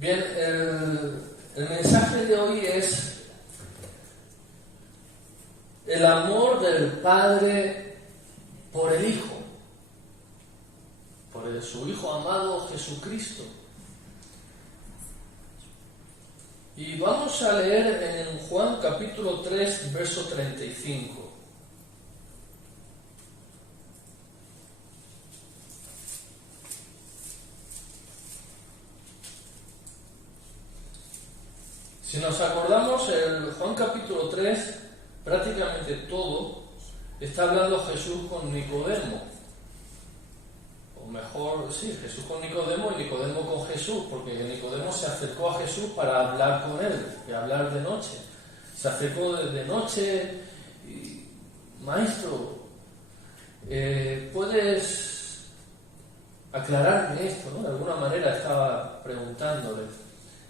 Bien, el mensaje de hoy es el amor del Padre por el Hijo, por su Hijo amado Jesucristo. Y vamos a leer en Juan capítulo 3, verso 35. Si nos acordamos, el Juan capítulo 3, prácticamente todo, está hablando Jesús con Nicodemo. O mejor, sí, Jesús con Nicodemo y Nicodemo con Jesús, porque Nicodemo se acercó a Jesús para hablar con él, y hablar de noche. Se acercó de noche y, Maestro, ¿puedes aclararme esto? ¿No? De alguna manera estaba preguntándole.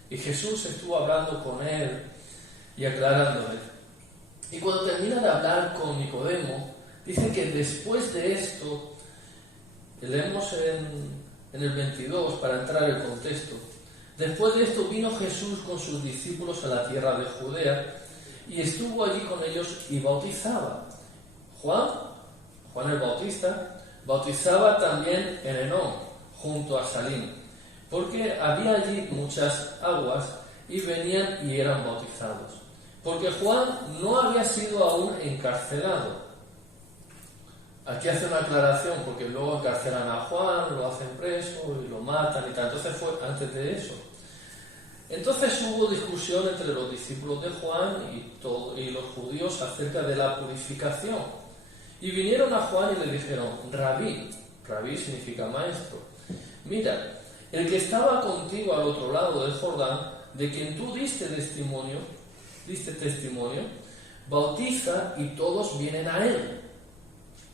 Y Jesús estuvo hablando con él y aclarándole. Y cuando termina de hablar con Nicodemo, dice que después de esto, leemos en el 22 para entrar en el contexto, después de esto vino Jesús con sus discípulos a la tierra de Judea y estuvo allí con ellos y bautizaba. Juan el Bautista, bautizaba también en Enón, junto a Salim, porque había allí muchas aguas y venían y eran bautizados, porque Juan no había sido aún encarcelado. Aquí hace una aclaración, porque luego encarcelan a Juan, lo hacen preso y lo matan y tal, entonces fue antes de eso. Entonces hubo discusión entre los discípulos de Juan y los judíos acerca de la purificación. Y vinieron a Juan y le dijeron: Rabí significa maestro, mira, el que estaba contigo al otro lado del Jordán, de quien tú diste testimonio, bautiza y todos vienen a él.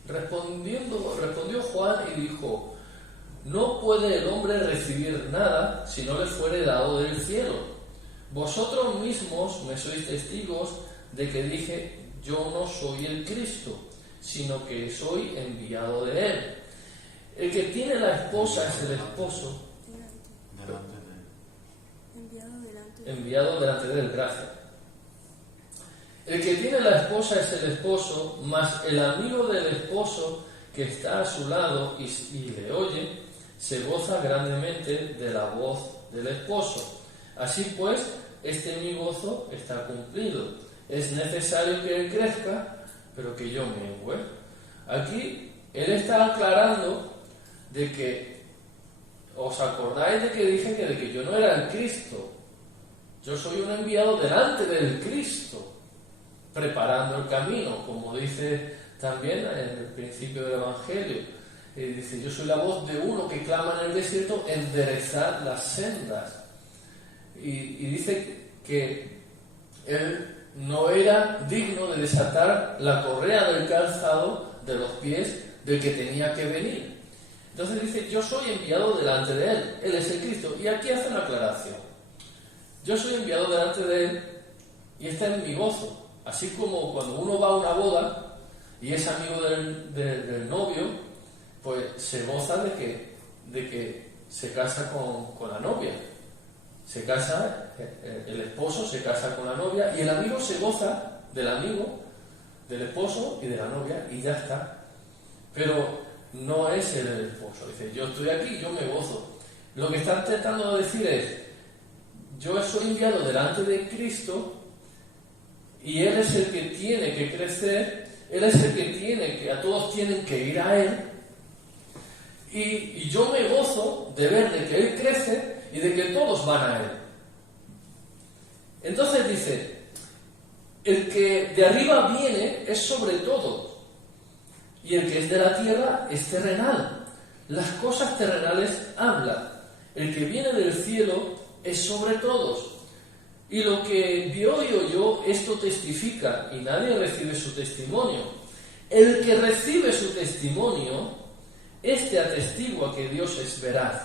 Respondió Juan y dijo: no puede el hombre recibir nada si no le fuere dado del cielo. Vosotros mismos me sois testigos de que dije: yo no soy el Cristo, sino que soy enviado de él. El que tiene la esposa es el esposo. Enviado delante de él, gracias. El que tiene la esposa es el esposo, mas el amigo del esposo que está a su lado y le oye, se goza grandemente de la voz del esposo. Así pues, mi gozo está cumplido. Es necesario que él crezca, pero que yo mengue. Aquí él está aclarando de que, ¿os acordáis de que dije de que yo no era el Cristo? Yo soy un enviado delante del Cristo, preparando el camino, como dice también en el principio del Evangelio. Dice: yo soy la voz de uno que clama en el desierto, enderezar las sendas. Y dice que él no era digno de desatar la correa del calzado de los pies del que tenía que venir. Entonces dice: yo soy enviado delante de él es el Cristo. Y aquí hace una aclaración: yo soy enviado delante de él y este es mi gozo. Así como cuando uno va a una boda y es amigo del novio, pues se goza de que se casa con la novia. Se casa, el esposo se casa con la novia y el amigo se goza del amigo, del esposo y de la novia, y ya está. Pero no es el esposo. Dice: yo estoy aquí, yo me gozo. Lo que está tratando de decir es: yo soy enviado delante de Cristo y Él es el que tiene que crecer, Él es el que a todos tienen que ir a Él, y yo me gozo de ver de que Él crece y de que todos van a Él. Entonces dice: el que de arriba viene es sobre todos, y el que es de la tierra es terrenal. Las cosas terrenales hablan. El que viene del cielo es sobre todos. Y lo que vio y oyó, esto testifica, y nadie recibe su testimonio. El que recibe su testimonio, este atestigua que Dios es veraz,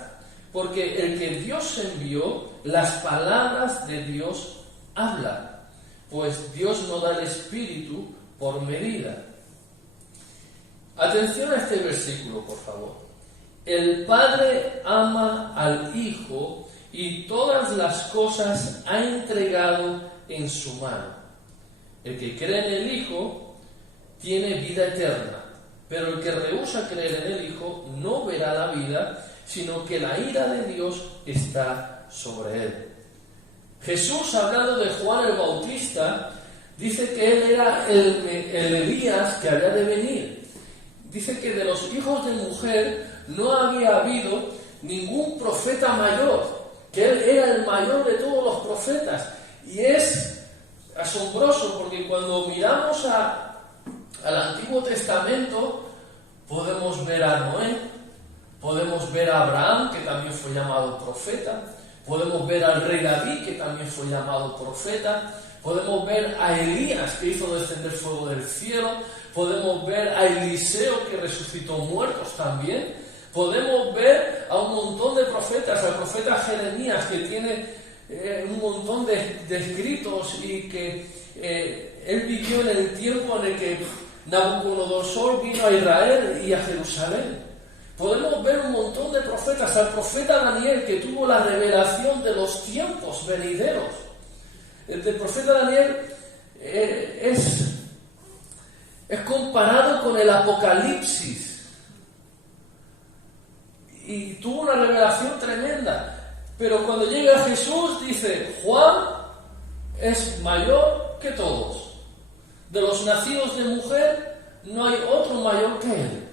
porque el que Dios envió, las palabras de Dios habla, pues Dios no da el Espíritu por medida. Atención a este versículo, por favor. El Padre ama al Hijo y todas las cosas ha entregado en su mano. El que cree en el Hijo tiene vida eterna, pero el que rehúsa creer en el Hijo no verá la vida, sino que la ira de Dios está sobre él. Jesús, hablando de Juan el Bautista, dice que él era el Elías que había de venir. Dice que de los hijos de mujer no había habido ningún profeta mayor, que él era el mayor de todos los profetas. Y es asombroso porque cuando miramos al Antiguo Testamento podemos ver a Noé, podemos ver a Abraham, que también fue llamado profeta, podemos ver al rey David, que también fue llamado profeta, podemos ver a Elías, que hizo descender fuego del cielo, podemos ver a Eliseo, que resucitó muertos también, podemos ver a un montón de profetas, al profeta Jeremías, que tiene un montón de escritos y que él vivió en el tiempo en el que Nabucodonosor vino a Israel y a Jerusalén. Podemos ver un montón de profetas, al profeta Daniel, que tuvo la revelación de los tiempos venideros. El profeta Daniel es comparado con el Apocalipsis y tuvo una revelación tremenda. Pero cuando llega Jesús dice, Juan es mayor que todos. De los nacidos de mujer no hay otro mayor que él.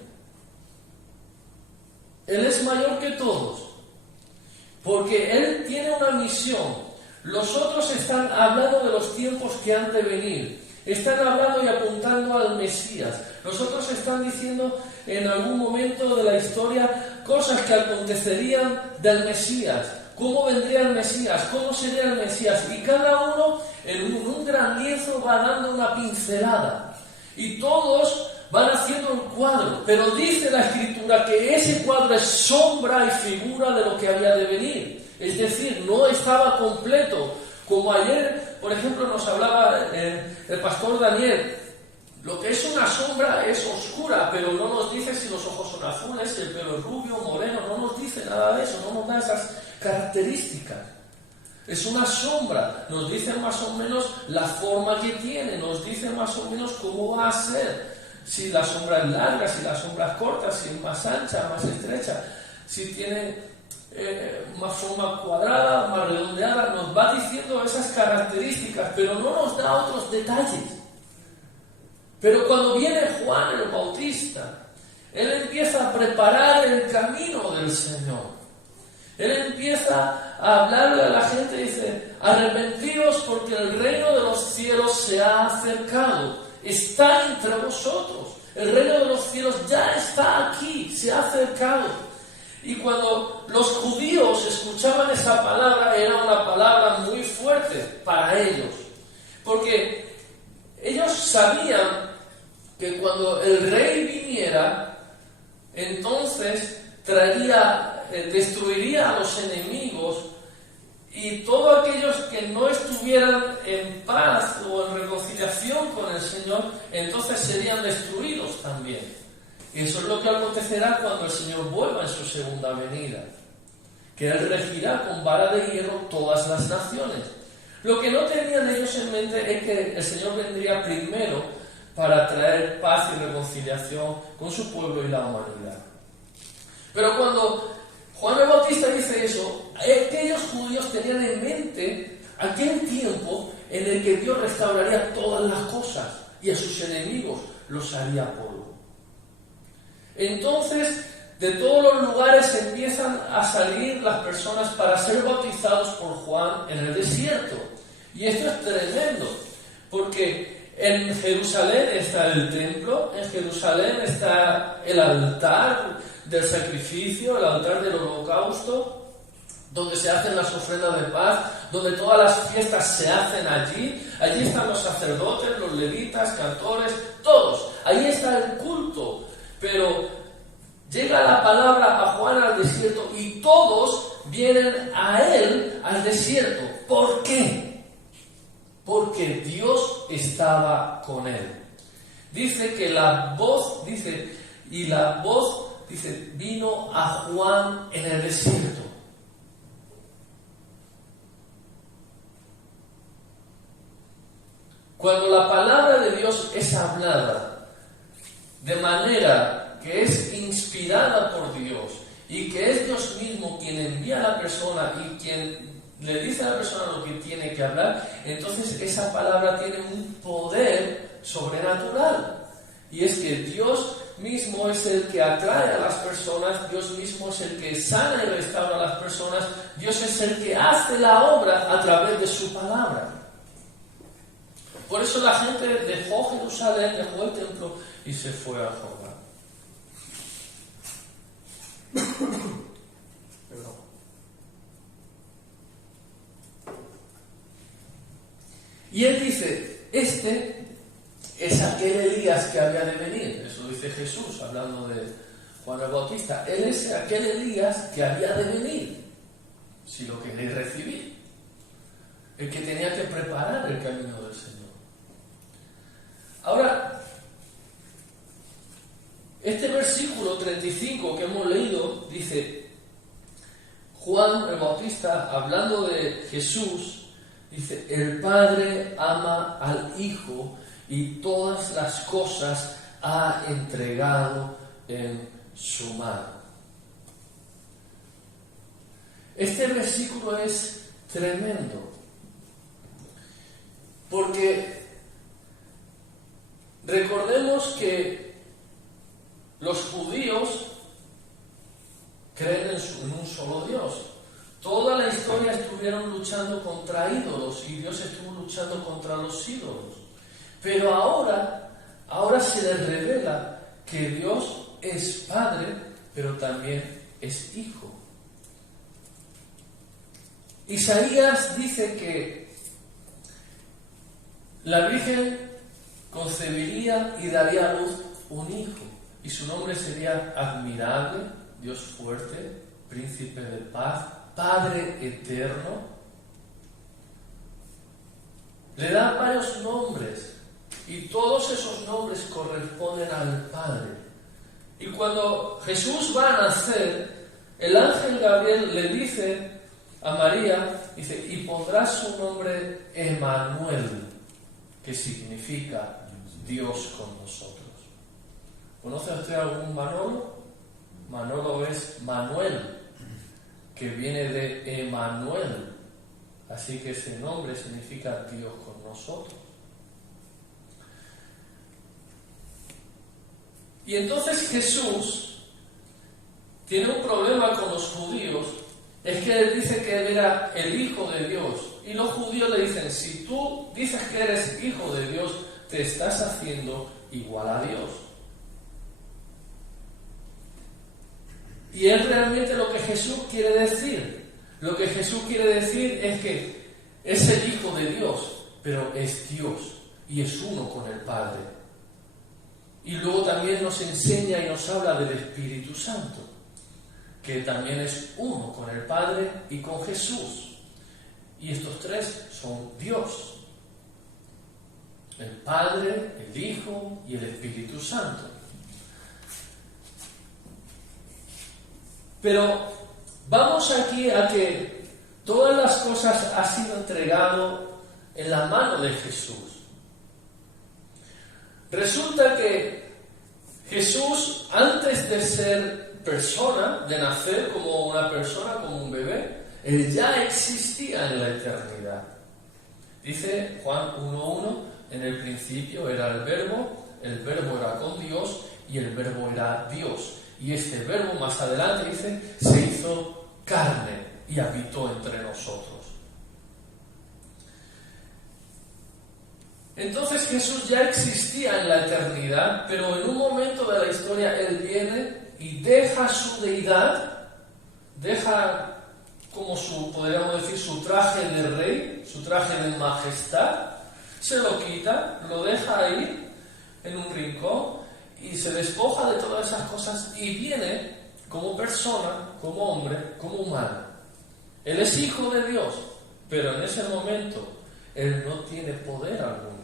Él es mayor que todos, porque él tiene una misión. Los otros están hablando de los tiempos que han de venir. Están hablando y apuntando al Mesías. Los otros están diciendo en algún momento de la historia cosas que acontecerían del Mesías. ¿Cómo vendría el Mesías? ¿Cómo sería el Mesías? Y cada uno en un gran lienzo va dando una pincelada. Y todos van haciendo un cuadro. Pero dice la Escritura que ese cuadro es sombra y figura de lo que había de venir. Es decir, no estaba completo. Como ayer, por ejemplo, nos hablaba el pastor Daniel. Lo que es una sombra es oscura, pero no nos dice si los ojos son azules, si el pelo es rubio, moreno, no nos dice nada de eso, no nos da esas características. Es una sombra, nos dice más o menos la forma que tiene, nos dice más o menos cómo va a ser, si la sombra es larga, si la sombra es corta, si es más ancha, más estrecha, si tiene más forma cuadrada, más redondeada, nos va diciendo esas características, pero no nos da otros detalles. Pero cuando viene Juan el Bautista, él empieza a preparar el camino del Señor. Él empieza a hablarle a la gente y dice, arrepentíos porque el reino de los cielos se ha acercado, está entre vosotros. El reino de los cielos ya está aquí, se ha acercado. Y cuando los judíos escuchaban esa palabra, era una palabra muy fuerte para ellos. Porque ellos sabían que cuando el rey viniera, entonces destruiría a los enemigos, y todos aquellos que no estuvieran en paz o en reconciliación con el Señor, entonces serían destruidos también. Y eso es lo que acontecerá cuando el Señor vuelva en su segunda venida, que Él regirá con vara de hierro todas las naciones. Lo que no tenían ellos en mente es que el Señor vendría primero para traer paz y reconciliación con su pueblo y la humanidad. Pero cuando Juan el Bautista dice eso, aquellos judíos tenían en mente aquel tiempo en el que Dios restauraría todas las cosas y a sus enemigos los haría polvo. Entonces, de todos los lugares empiezan a salir las personas para ser bautizados por Juan en el desierto. Y esto es tremendo, porque en Jerusalén está el templo, en Jerusalén está el altar del sacrificio, el altar del holocausto, donde se hacen las ofrendas de paz, donde todas las fiestas se hacen allí. Allí están los sacerdotes, los levitas, cantores, todos. Allí está el culto. Pero llega la palabra a Juan al desierto y todos vienen a él al desierto. ¿Por qué? Porque Dios estaba con él. Dice que la voz, dice, vino a Juan en el desierto. Cuando la palabra de Dios es hablada de manera que es inspirada por Dios y que es Dios mismo quien envía a la persona y quien le dice a la persona lo que tiene que hablar, entonces esa palabra tiene un poder sobrenatural. Y es que Dios mismo es el que atrae a las personas, Dios mismo es el que sana y restaura a las personas, Dios es el que hace la obra a través de su palabra. Por eso la gente dejó Jerusalén, dejó el templo y se fue a Jordán. Perdón. Y él dice, este es aquel Elías que había de venir. Eso dice Jesús, hablando de Juan el Bautista. Él es aquel Elías que había de venir, si lo queréis recibir. El que tenía que preparar el camino del Señor. Ahora, este versículo 35 que hemos leído dice, Juan el Bautista, hablando de Jesús, dice, el Padre ama al Hijo y todas las cosas ha entregado en su mano. Este versículo es tremendo, porque recordemos que los judíos creen en un solo Dios. Toda la historia estuvieron luchando contra ídolos y Dios estuvo luchando contra los ídolos. Pero ahora se les revela que Dios es Padre, pero también es Hijo. Isaías dice que la Virgen concebiría y daría a luz un hijo, y su nombre sería Admirable, Dios fuerte, Príncipe de paz, Padre eterno. Le da varios nombres, y todos esos nombres corresponden al Padre. Y cuando Jesús va a nacer, el ángel Gabriel le dice a María, dice, y pondrá su nombre Emmanuel, que significa Dios con nosotros. ¿Conoce usted algún Manolo? Manolo es Manuel, que viene de Emmanuel. Así que ese nombre significa Dios con nosotros. Y entonces Jesús tiene un problema con los judíos. Es que él dice que él era el Hijo de Dios. Y los judíos le dicen, si tú dices que eres Hijo de Dios, te estás haciendo igual a Dios. Y es realmente lo que Jesús quiere decir. Lo que Jesús quiere decir es que es el Hijo de Dios, pero es Dios y es uno con el Padre. Y luego también nos enseña y nos habla del Espíritu Santo, que también es uno con el Padre y con Jesús. Y estos tres son Dios. El Padre, el Hijo y el Espíritu Santo. Pero vamos aquí a que todas las cosas han sido entregado en la mano de Jesús. Resulta que Jesús, antes de ser persona, de nacer como una persona, como un bebé, él ya existía en la eternidad. Dice Juan 1:1, en el principio era el verbo era con Dios y el verbo era Dios. Y este verbo más adelante dice, se hizo carne y habitó entre nosotros. Entonces Jesús ya existía en la eternidad, pero en un momento de la historia Él viene y deja su deidad, deja como podríamos decir, su traje de rey, su traje de majestad, se lo quita, lo deja ahí en un rincón y se despoja de todas esas cosas y viene como persona, como hombre, como humano. Él es hijo de Dios, pero en ese momento Él no tiene poder alguno.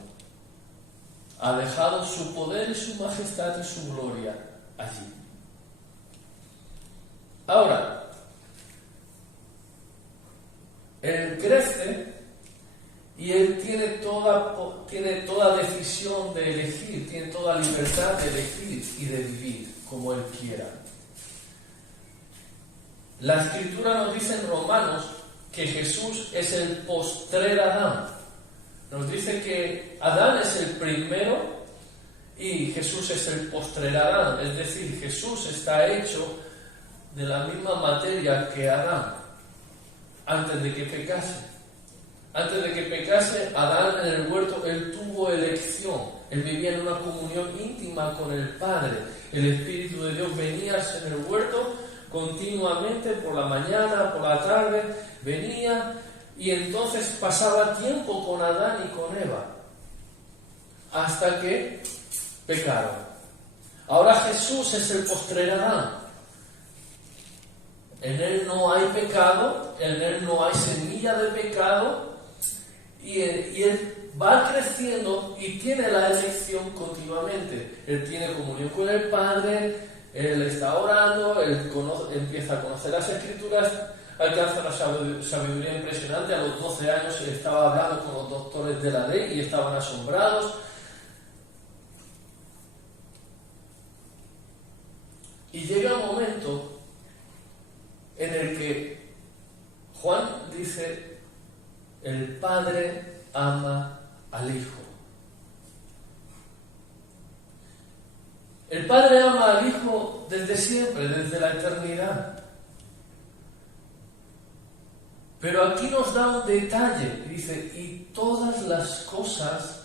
Ha dejado su poder y su majestad y su gloria allí. Ahora, Él crece Y Él tiene toda decisión de elegir, tiene toda libertad de elegir y de vivir como Él quiera. La Escritura nos dice en Romanos que Jesús es el postrer Adán. Nos dice que Adán es el primero y Jesús es el postrer Adán. Es decir, Jesús está hecho de la misma materia que Adán antes de que pecase. Antes de que pecase, Adán en el huerto, él tuvo elección. Él vivía en una comunión íntima con el Padre. El Espíritu de Dios venía en el huerto continuamente, por la mañana, por la tarde, venía y entonces pasaba tiempo con Adán y con Eva, hasta que pecaron. Ahora Jesús es el postrer Adán. En Él no hay pecado, en Él no hay semilla de pecado, y Él va creciendo y tiene la elección continuamente. Él tiene comunión con el Padre, Él está orando, Él empieza a conocer las Escrituras, alcanza una sabiduría impresionante. A los 12 años Él estaba hablando con los doctores de la ley y estaban asombrados. Y llega un momento en el que Juan dice: el Padre ama al Hijo. El Padre ama al Hijo desde siempre, desde la eternidad. Pero aquí nos da un detalle, dice: y todas las cosas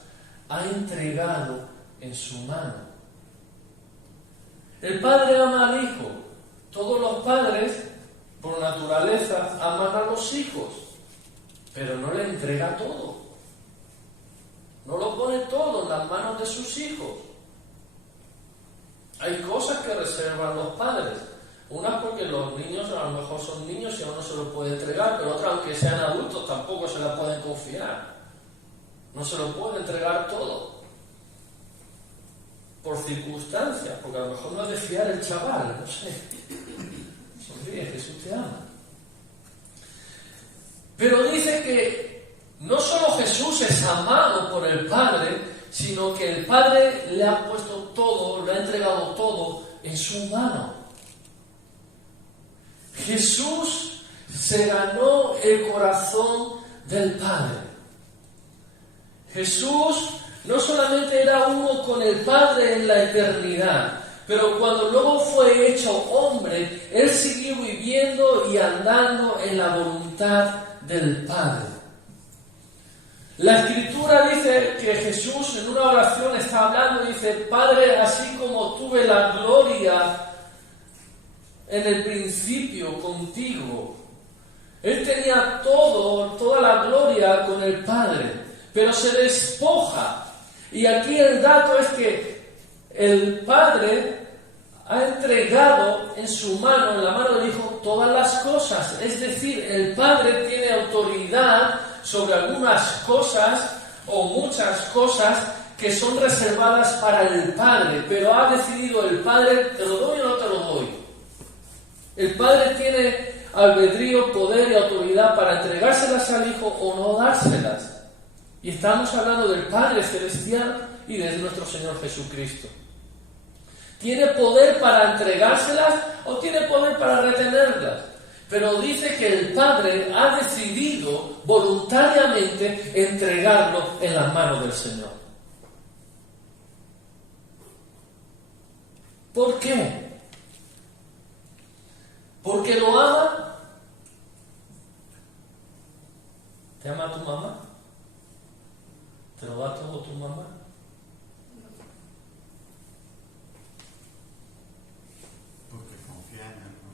ha entregado en su mano. El Padre ama al Hijo. Todos los padres, por naturaleza, aman a los hijos, pero no le entrega todo. No lo pone todo en las manos de sus hijos. Hay cosas que reservan los padres. Unas porque los niños a lo mejor son niños y a uno se los puede entregar, pero otras, aunque sean adultos, tampoco se las pueden confiar. No se lo puede entregar todo. Por circunstancias, porque a lo mejor no es de fiar el chaval, no sé. Sonríe, Jesús te ama. Pero dice que no solo Jesús es amado por el Padre, sino que el Padre le ha puesto todo, le ha entregado todo en su mano. Jesús se ganó el corazón del Padre. Jesús no solamente era uno con el Padre en la eternidad, pero cuando luego fue hecho hombre, Él siguió viviendo y andando en la voluntad del Padre. La Escritura dice que Jesús en una oración está hablando y dice: Padre, así como tuve la gloria en el principio contigo. Él tenía toda la gloria con el Padre, pero se despoja. Y aquí el dato es que el Padre ha entregado en su mano, en la mano del Hijo, todas las cosas. Es decir, el Padre tiene autoridad sobre algunas cosas o muchas cosas que son reservadas para el Padre, pero ha decidido el Padre: ¿te lo doy o no te lo doy? El Padre tiene albedrío, poder y autoridad para entregárselas al Hijo o no dárselas. Y estamos hablando del Padre Celestial y de nuestro Señor Jesucristo. ¿Tiene poder para entregárselas o tiene poder para retenerlas? Pero dice que el Padre ha decidido voluntariamente entregarlo en las manos del Señor. ¿Por qué? ¿Porque lo ama? ¿Te ama tu mamá? ¿Te lo da todo tu mamá? Porque confía en él, ¿no?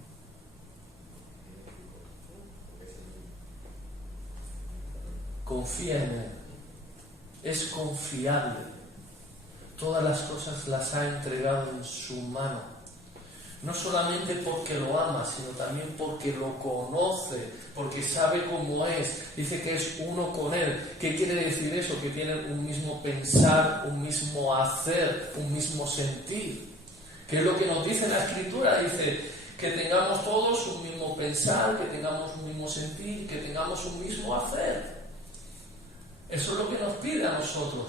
Confía en Él. Es confiable. Todas las cosas las ha entregado en su mano. No solamente porque lo ama, sino también porque lo conoce, porque sabe cómo es. Dice que es uno con Él. ¿Qué quiere decir eso? Que tienen un mismo pensar, un mismo hacer, un mismo sentir. ¿Qué es lo que nos dice la Escritura? Dice que tengamos todos un mismo pensar, que tengamos un mismo sentir, que tengamos un mismo hacer. Eso es lo que nos pide a nosotros.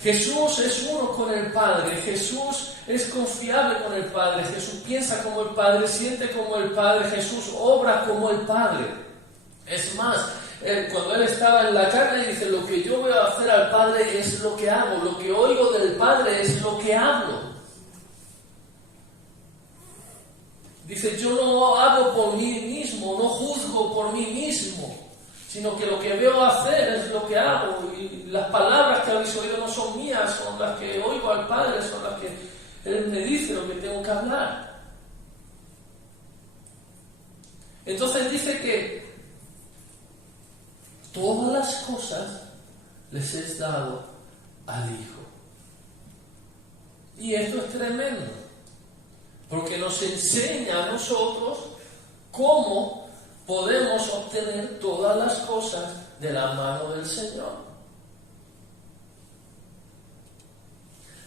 Jesús es uno con el Padre, Jesús es confiable con el Padre, Jesús piensa como el Padre, siente como el Padre, Jesús obra como el Padre. Es más, cuando Él estaba en la carne dice, lo que yo voy a hacer al Padre es lo que hago, lo que oigo del Padre es lo que hablo. Dice, yo no hablo por mí mismo, no juzgo por mí mismo, sino que lo que veo hacer es lo que hago, y las palabras que habéis oído no son mías, son las que oigo al Padre, son las que Él me dice lo que tengo que hablar. Entonces dice que todas las cosas les es dado al Hijo. Y esto es tremendo, porque nos enseña a nosotros cómo podemos obtener todas las cosas de la mano del Señor.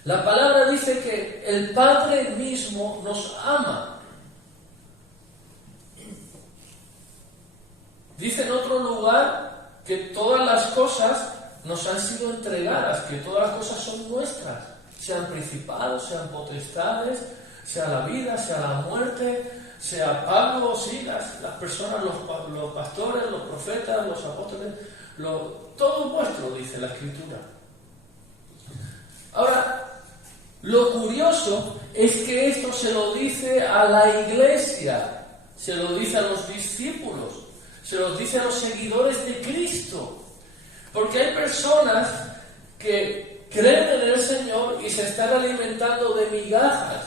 La palabra dice que el Padre mismo nos ama. Dice en otro lugar que todas las cosas nos han sido entregadas, que todas las cosas son nuestras, sean principados, sean potestades, sea la vida, sea la muerte, sea Pablo, sí, las personas, los pastores, los profetas, los apóstoles, todo es vuestro, dice la Escritura. Ahora, lo curioso es que esto se lo dice a la iglesia, se lo dice a los discípulos, se lo dice a los seguidores de Cristo, porque hay personas que creen en el Señor y se están alimentando de migajas.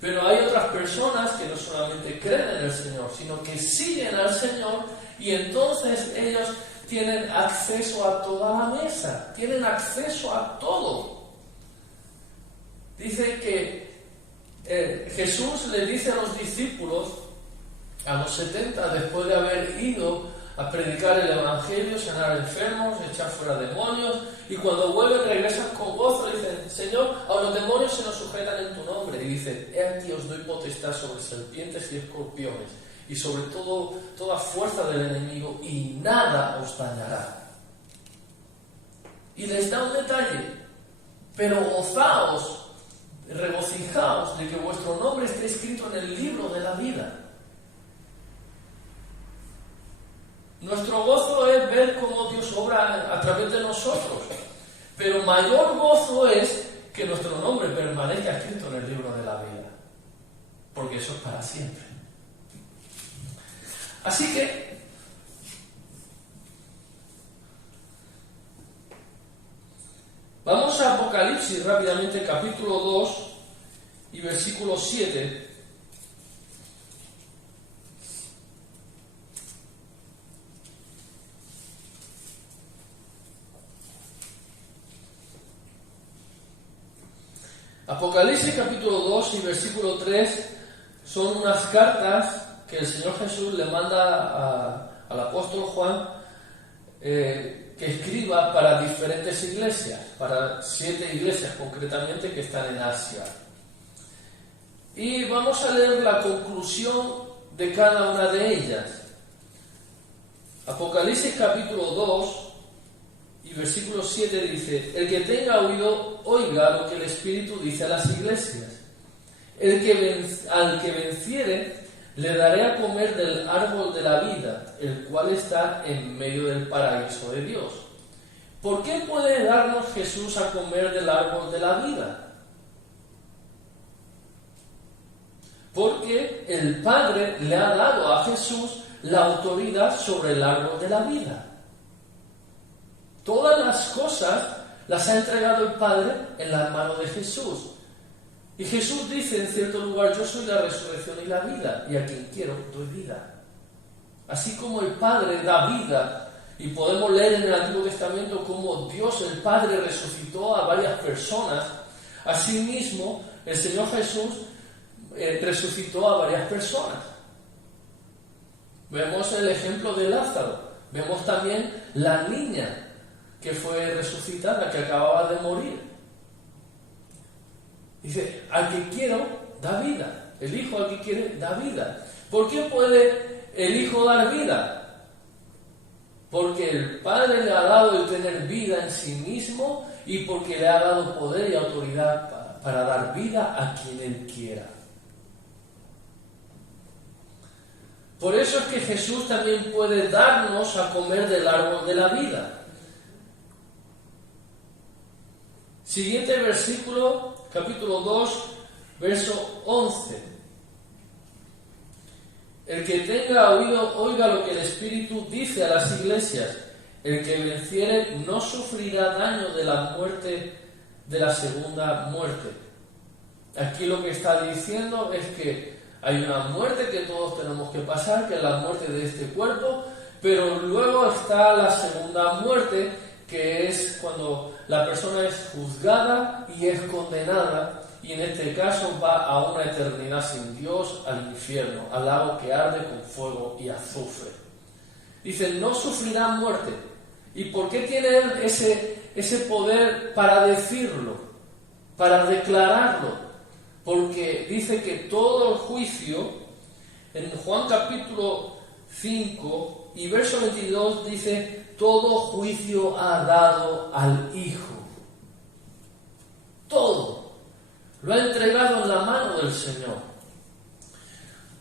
Pero hay otras personas que no solamente creen en el Señor, sino que siguen al Señor y entonces ellos tienen acceso a toda la mesa, tienen acceso a todo. Dice que Jesús le dice a los discípulos, a los 70, después de haber ido a predicar el Evangelio, sanar enfermos, echar fuera demonios, y cuando vuelven regresan con gozo y dicen, Señor, a los demonios se nos sujetan en tu nombre. Y dice, he aquí os doy potestad sobre serpientes y escorpiones, y sobre toda fuerza del enemigo, y nada os dañará. Y les da un detalle, pero gozaos, regocijaos de que vuestro nombre esté escrito en el libro de la vida. Nuestro gozo es ver cómo Dios obra a través de nosotros, pero mayor gozo es que nuestro nombre permanezca escrito en el libro de la vida, porque eso es para siempre. Así que vamos a Apocalipsis rápidamente, capítulo 2 y versículo 7. Apocalipsis capítulo 2 y versículo 3 son unas cartas que el Señor Jesús le manda al apóstol Juan que escriba para diferentes iglesias, para 7 iglesias concretamente que están en Asia. Y vamos a leer la conclusión de cada una de ellas. Apocalipsis capítulo 2 y versículo 7 dice, el que tenga oído, oiga lo que el Espíritu dice a las iglesias. Al que venciere, le daré a comer del árbol de la vida, el cual está en medio del paraíso de Dios. ¿Por qué puede darnos Jesús a comer del árbol de la vida? Porque el Padre le ha dado a Jesús la autoridad sobre el árbol de la vida. Todas las cosas las ha entregado el Padre en las manos de Jesús. Y Jesús dice en cierto lugar, yo soy la resurrección y la vida, y a quien quiero doy vida. Así como el Padre da vida, y podemos leer en el Antiguo Testamento cómo Dios el Padre resucitó a varias personas, asimismo el Señor Jesús resucitó a varias personas. Vemos el ejemplo de Lázaro, vemos también la niña que fue resucitada, que acababa de morir. Dice, al que quiero, da vida. El Hijo al que quiere, da vida. ¿Por qué puede el Hijo dar vida? porque el Padre le ha dado el tener vida en sí mismo y porque le ha dado poder y autoridad para dar vida a quien Él quiera. Por eso es que Jesús también puede darnos a comer del árbol de la vida. Siguiente versículo, capítulo 2, verso 11. El que tenga oído, oiga lo que el Espíritu dice a las iglesias. El que venciere no sufrirá daño de la muerte, de la segunda muerte. Aquí lo que está diciendo es que hay una muerte que todos tenemos que pasar, que es la muerte de este cuerpo, pero luego está la segunda muerte, que es cuando la persona es juzgada y es condenada, y en este caso va a una eternidad sin Dios, al infierno, al lago que arde con fuego y azufre. Dice, no sufrirá muerte. ¿Y por qué tiene él ese poder para decirlo, para declararlo? Porque dice que todo el juicio, en Juan capítulo 5 y verso 22 dice, todo juicio ha dado al Hijo. Todo. Lo ha entregado en la mano del Señor.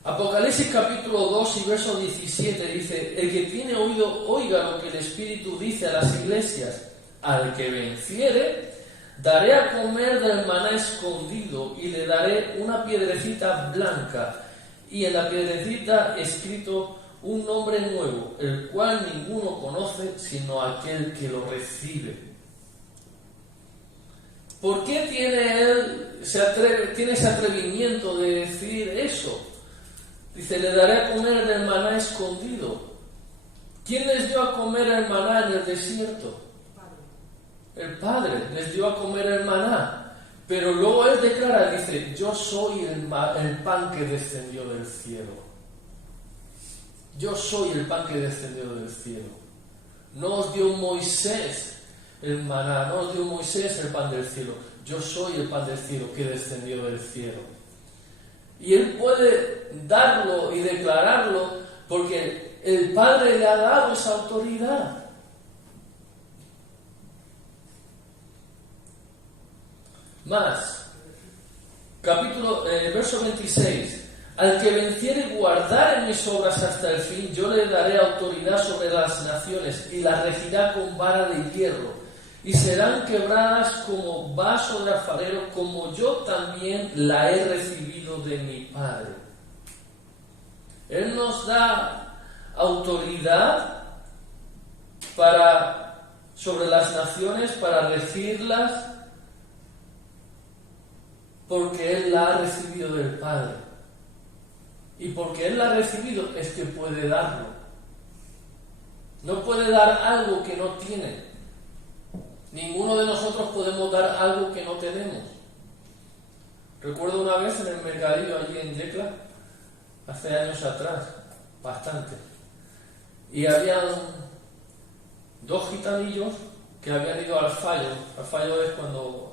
Apocalipsis capítulo 2 y verso 17 dice, el que tiene oído, oiga lo que el Espíritu dice a las iglesias. Al que venciere, daré a comer del maná escondido y le daré una piedrecita blanca y en la piedrecita escrito un nombre nuevo, el cual ninguno conoce sino aquel que lo recibe. ¿Por qué tiene ese atrevimiento de decir eso? Dice, le daré a comer del maná escondido. ¿Quién les dio a comer el maná en el desierto? El Padre les dio a comer el maná. Pero luego Él declara, dice, yo soy el pan que descendió del cielo. Yo soy el pan que descendió del cielo. No os dio Moisés el maná, no os dio Moisés el pan del cielo. Yo soy el pan del cielo que descendió del cielo. Y Él puede darlo y declararlo porque el Padre le ha dado esa autoridad. Más, verso 26. Al que venciere y guardare mis obras hasta el fin, yo le daré autoridad sobre las naciones y las regirá con vara de hierro. Y serán quebradas como vaso de alfarero, como yo también la he recibido de mi Padre. Él nos da autoridad sobre las naciones para regirlas, porque Él la ha recibido del Padre. Y porque Él la ha recibido es que puede darlo. No puede dar algo que no tiene. Ninguno de nosotros podemos dar algo que no tenemos. Recuerdo una vez en el mercadillo allí en Yecla, hace años atrás, bastante, y habían dos gitanillos que habían ido al fallo. Al fallo es cuando...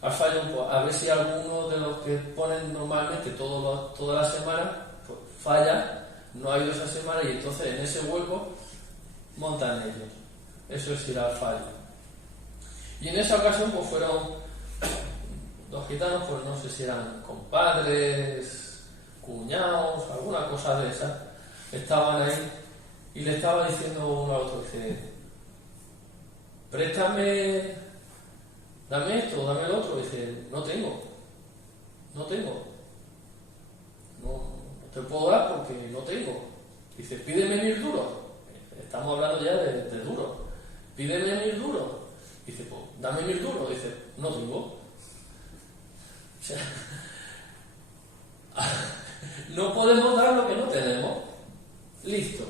Al fallo, pues, a ver si alguno de los que ponen normalmente toda la semana pues, falla, no ha ido esa semana y entonces en ese hueco montan ellos. Eso es ir al fallo. Y en esa ocasión pues fueron dos gitanos, pues no sé si eran compadres, cuñados, alguna cosa de esa. Estaban ahí y le estaba diciendo uno al otro, dice, préstame, dame esto, dame el otro. Dice, no tengo, no te puedo dar porque no tengo. Dice, pídeme 1000 duros. Estamos hablando ya de duros. Pídeme 1000 duros. Dice, pues dame 1000 duros. Dice, no tengo. O sea, no podemos dar lo que no tenemos. Listo.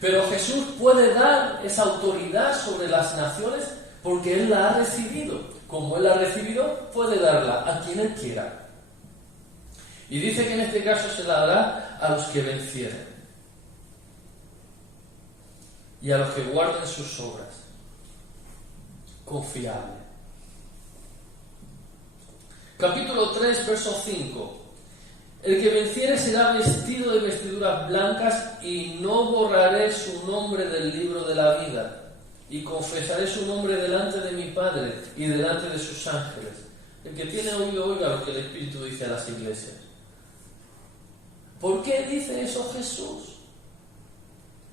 Pero Jesús puede dar esa autoridad sobre las naciones porque Él la ha recibido. Como Él la ha recibido, puede darla a quien Él quiera. Y dice que en este caso se la dará a los que vencieren y a los que guarden sus obras. Confiable. Capítulo 3, verso 5. El que venciere será vestido de vestiduras blancas y no borraré su nombre del libro de la vida. Y confesaré su nombre delante de mi Padre y delante de sus ángeles. El que tiene oído, oiga lo que el Espíritu dice a las iglesias. ¿Por qué dice eso Jesús?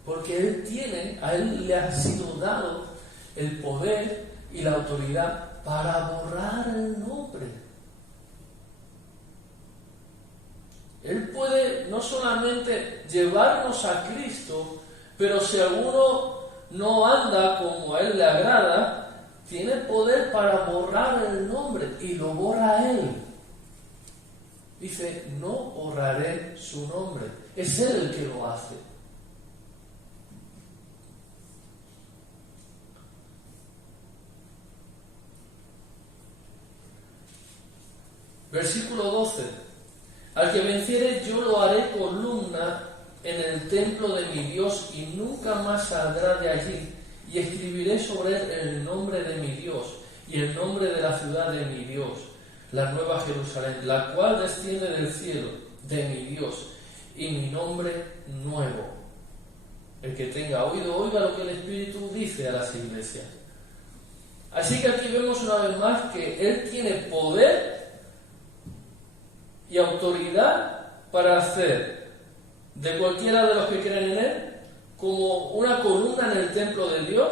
Porque a Él le ha sido dado el poder y la autoridad para borrar el nombre. Él puede no solamente llevarnos a Cristo, pero si alguno no anda como a Él le agrada, tiene poder para borrar el nombre y lo borra Él. Dice, no borraré su nombre. Es Él el que lo hace. Versículo 12. Al que venciere yo lo haré columna en el templo de mi Dios y nunca más saldrá de allí, y escribiré sobre él el nombre de mi Dios y el nombre de la ciudad de mi Dios, la nueva Jerusalén, la cual desciende del cielo de mi Dios, y mi nombre nuevo. El que tenga oído, oiga lo que el Espíritu dice a las iglesias. Así que aquí vemos una vez más que Él tiene poder y autoridad para hacer de cualquiera de los que creen en Él como una columna en el templo de Dios.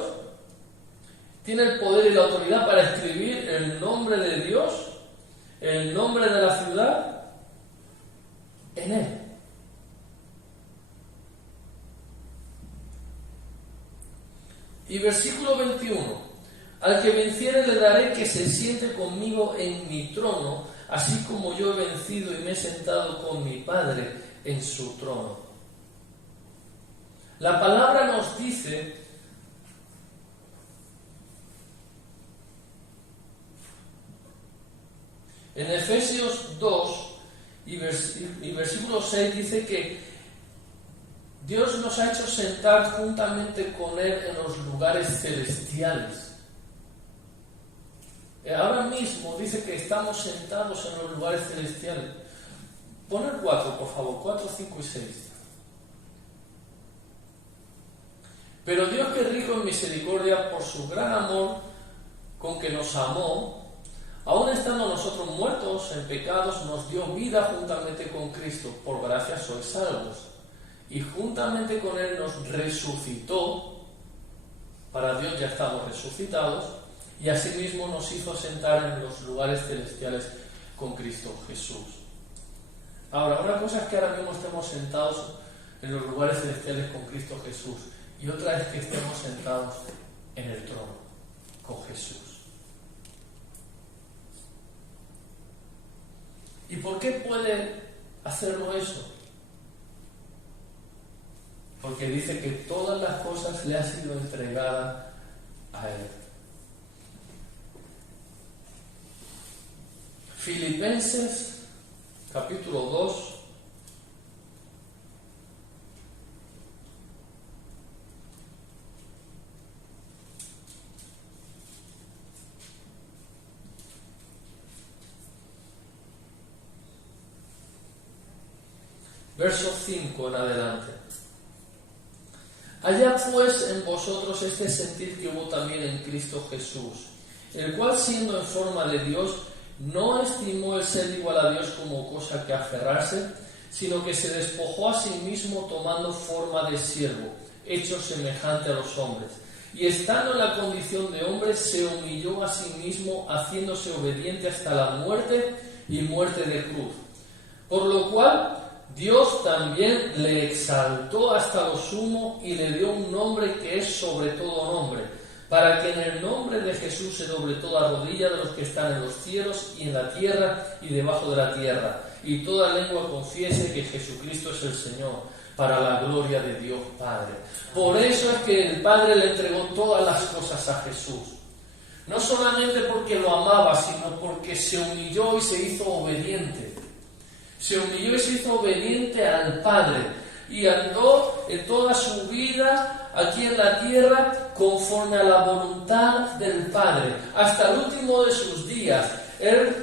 Tiene el poder y la autoridad para escribir el nombre de Dios, el nombre de la ciudad, en Él. Y versículo 21. Al que venciere le daré que se siente conmigo en mi trono, así como yo he vencido y me he sentado con mi Padre en su trono. La palabra nos dice en Efesios 2 y versículo 6 dice que Dios nos ha hecho sentar juntamente con Él en los lugares celestiales. Ahora mismo dice que estamos sentados en los lugares celestiales. Pon el 4, por favor, 4, 5 y 6. Pero Dios, que es rico en misericordia por su gran amor con que nos amó, aun estando nosotros muertos en pecados, nos dio vida juntamente con Cristo. Por gracia sois salvos. Y juntamente con Él nos resucitó. Para Dios ya estamos resucitados. Y asimismo nos hizo sentar en los lugares celestiales con Cristo Jesús. Ahora, una cosa es que ahora mismo estemos sentados en los lugares celestiales con Cristo Jesús, y otra es que estemos sentados en el trono con Jesús. ¿Y por qué puede hacerlo eso? Porque dice que todas las cosas le han sido entregadas a Él. Filipenses capítulo 2 verso 5 en adelante. Haya pues en vosotros este sentir que hubo también en Cristo Jesús, el cual siendo en forma de Dios, no estimó el ser igual a Dios como cosa que aferrarse, sino que se despojó a sí mismo tomando forma de siervo, hecho semejante a los hombres. Y estando en la condición de hombre, se humilló a sí mismo, haciéndose obediente hasta la muerte y muerte de cruz. Por lo cual, Dios también le exaltó hasta lo sumo y le dio un nombre que es sobre todo nombre, para que en el nombre de Jesús se doble toda rodilla de los que están en los cielos y en la tierra y debajo de la tierra, y toda lengua confiese que Jesucristo es el Señor, para la gloria de Dios Padre. Por eso es que el Padre le entregó todas las cosas a Jesús. No solamente porque lo amaba, sino porque se humilló y se hizo obediente. Se humilló y se hizo obediente al Padre. Y andó en toda su vida aquí en la tierra conforme a la voluntad del Padre, hasta el último de sus días. Él,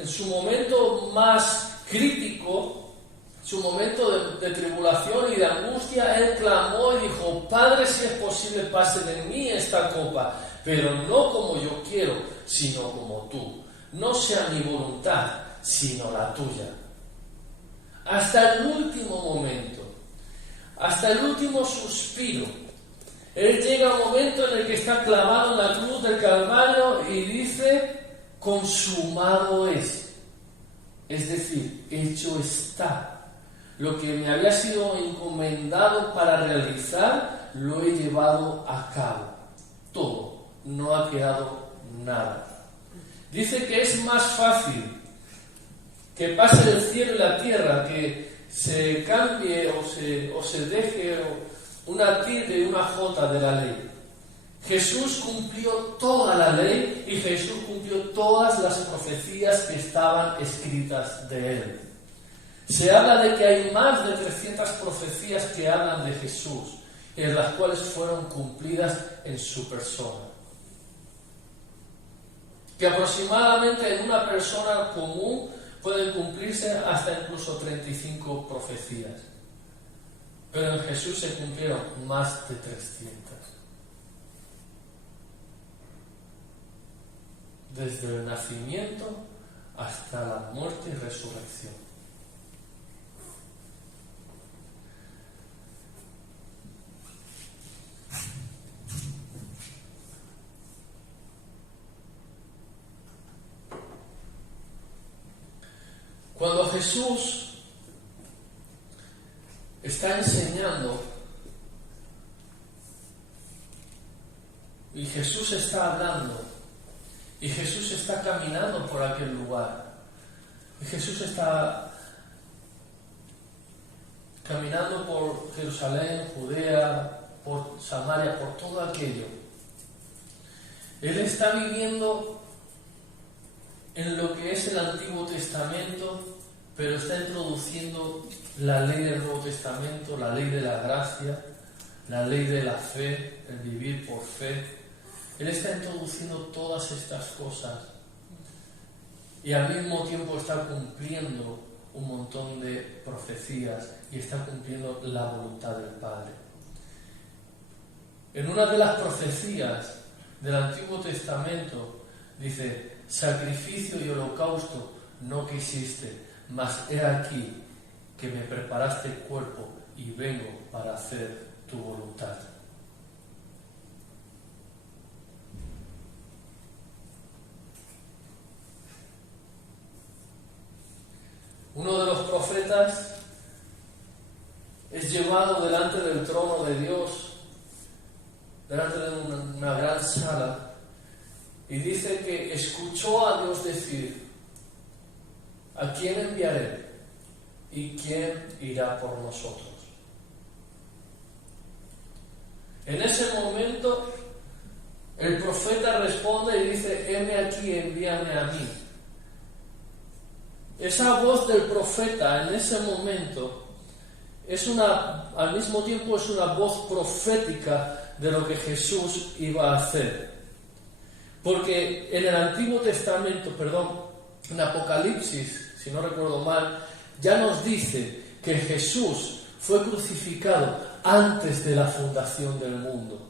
en su momento más crítico, su momento de tribulación y de angustia, él clamó y dijo: Padre, si es posible, pase de mí esta copa, pero no como yo quiero, sino como tú. No sea mi voluntad, sino la tuya. Hasta el último momento, hasta el último suspiro, él llega a un momento en el que está clavado en la cruz del Calvario y dice: consumado es. Es decir, hecho está. Lo que me había sido encomendado para realizar, lo he llevado a cabo. Todo, no ha quedado nada. Dice que es más fácil que pase el cielo y la tierra, que se cambie o se deje una tilde y una jota de la ley. Jesús cumplió toda la ley y Jesús cumplió todas las profecías que estaban escritas de él. Se habla de que hay más de 300 profecías que hablan de Jesús, en las cuales fueron cumplidas en su persona. Que aproximadamente en una persona común pueden cumplirse hasta incluso 35 profecías. Pero en Jesús se cumplieron más de 300. Desde el nacimiento hasta la muerte y resurrección. Cuando Jesús está enseñando y Jesús está hablando y Jesús está caminando por aquel lugar y Jesús está caminando por Jerusalén, Judea, por Samaria, por todo aquello, Él está viviendo en lo que es el Antiguo Testamento, pero está introduciendo la ley del Nuevo Testamento, la ley de la gracia, la ley de la fe, el vivir por fe. Él está introduciendo todas estas cosas y al mismo tiempo está cumpliendo un montón de profecías y está cumpliendo la voluntad del Padre. En una de las profecías del Antiguo Testamento dice: sacrificio y holocausto no quisiste, mas he aquí que me preparaste el cuerpo y vengo para hacer tu voluntad. Uno de los profetas es llevado delante del trono de Dios, delante de una gran sala, y dice que escuchó a Dios decir: ¿a quién enviaré? ¿Y quién irá por nosotros? En ese momento el profeta responde y dice: heme aquí, envíame a mí. Esa voz del profeta en ese momento al mismo tiempo es una voz profética de lo que Jesús iba a hacer. Porque en el Antiguo Testamento, en Apocalipsis, si no recuerdo mal, ya nos dice que Jesús fue crucificado antes de la fundación del mundo.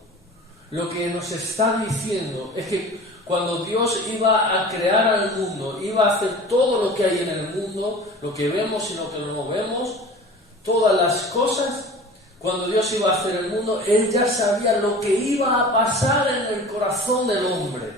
Lo que nos está diciendo es que cuando Dios iba a crear al mundo, iba a hacer todo lo que hay en el mundo, lo que vemos y lo que no vemos, todas las cosas, cuando Dios iba a hacer el mundo, Él ya sabía lo que iba a pasar en el corazón del hombre,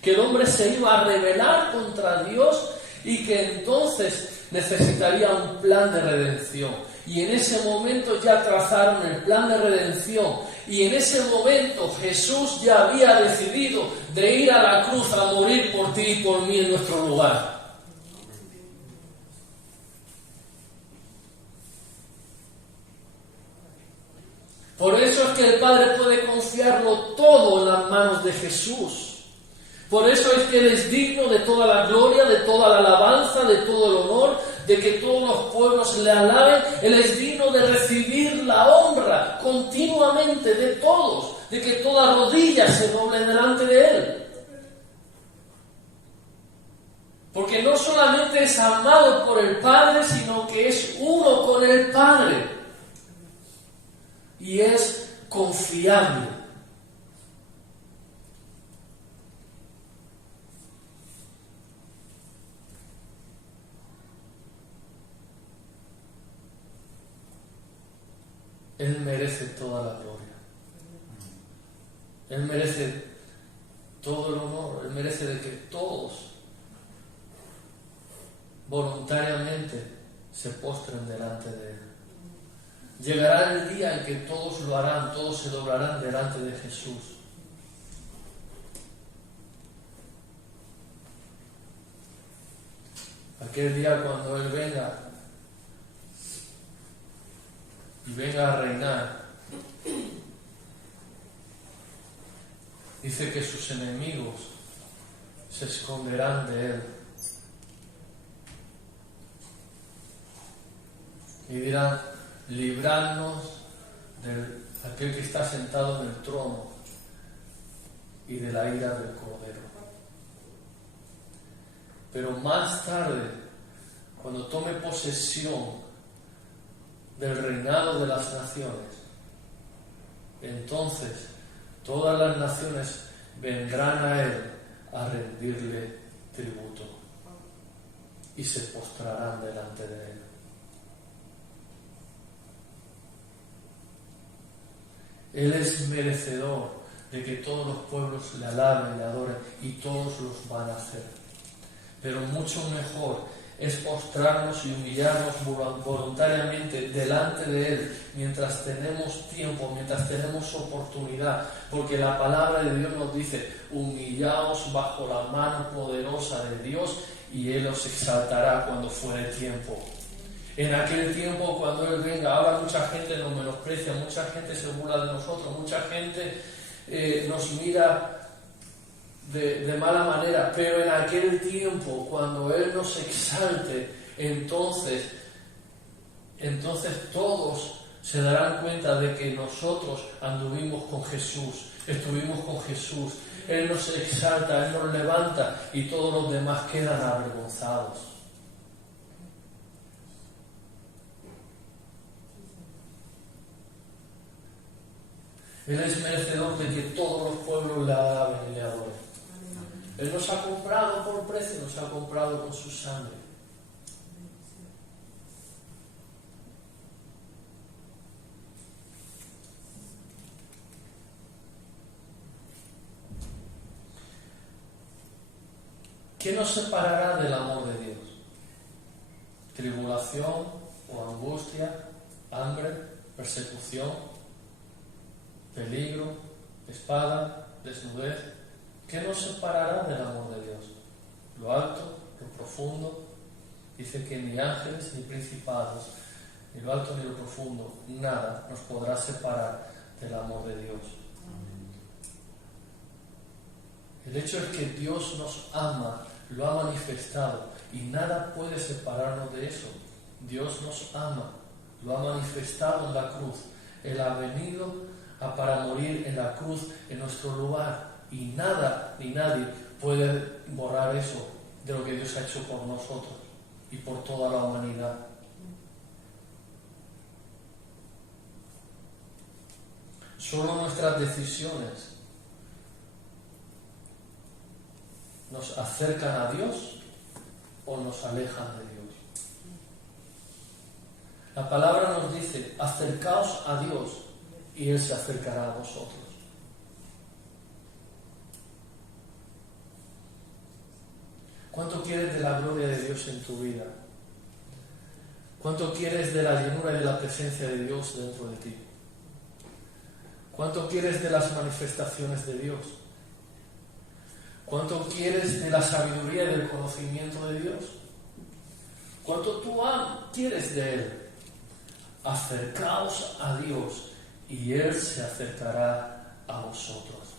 que el hombre se iba a rebelar contra Dios y que entonces necesitaría un plan de redención. Y en ese momento ya trazaron el plan de redención. Y en ese momento Jesús ya había decidido de ir a la cruz a morir por ti y por mí en nuestro lugar. Por eso es que el Padre puede confiarlo todo en las manos de Jesús. Por eso es que Él es digno de toda la gloria, de toda la alabanza, de todo el honor, de que todos los pueblos le alaben. Él es digno de recibir la honra continuamente de todos, de que toda rodilla se doble delante de Él. Porque no solamente es amado por el Padre, sino que es uno con el Padre. Y es confiable. Él merece toda la gloria. Él merece todo el honor. Él merece de que todos voluntariamente se postren delante de Él. Llegará el día en que todos lo harán, todos se doblarán delante de Jesús. Aquel día cuando Él venga y venga a reinar, dice que sus enemigos se esconderán de Él y dirán: libradnos de aquel que está sentado en el trono y de la ira del Cordero. Pero más tarde, cuando tome posesión del reinado de las naciones, entonces todas las naciones vendrán a Él a rendirle tributo y se postrarán delante de Él. Él es merecedor de que todos los pueblos le alaben, le adoren, y todos los van a hacer. Pero mucho mejor es postrarnos y humillarnos voluntariamente delante de Él mientras tenemos tiempo, mientras tenemos oportunidad, porque la palabra de Dios nos dice: humillaos bajo la mano poderosa de Dios y Él os exaltará cuando fuere tiempo. En aquel tiempo, cuando Él venga, ahora mucha gente nos menosprecia, mucha gente se burla de nosotros, mucha gente nos mira de mala manera, pero en aquel tiempo, cuando Él nos exalte, entonces todos se darán cuenta de que nosotros anduvimos con Jesús, estuvimos con Jesús. Él nos exalta, Él nos levanta y todos los demás quedan avergonzados. Él es merecedor de que todos los pueblos le alaben y le adoren. Él nos ha comprado por precio, nos ha comprado con su sangre. ¿Qué nos separará del amor de Dios? ¿Tribulación o angustia, hambre, persecución, peligro, espada, desnudez? ¿Qué nos separará del amor de Dios? Lo alto, lo profundo. Dice que ni ángeles ni principados, ni lo alto ni lo profundo, nada nos podrá separar del amor de Dios. El hecho es que Dios nos ama, lo ha manifestado, y nada puede separarnos de eso. Dios nos ama, lo ha manifestado en la cruz. Él ha venido para morir en la cruz en nuestro lugar. Y nada ni nadie puede borrar eso de lo que Dios ha hecho por nosotros y por toda la humanidad. Solo nuestras decisiones nos acercan a Dios o nos alejan de Dios. La palabra nos dice: acercaos a Dios y Él se acercará a vosotros. ¿Cuánto quieres de la gloria de Dios en tu vida? ¿Cuánto quieres de la llenura y de la presencia de Dios dentro de ti? ¿Cuánto quieres de las manifestaciones de Dios? ¿Cuánto quieres de la sabiduría y del conocimiento de Dios? ¿Cuánto tú quieres de Él? Acercaos a Dios y Él se acercará a vosotros.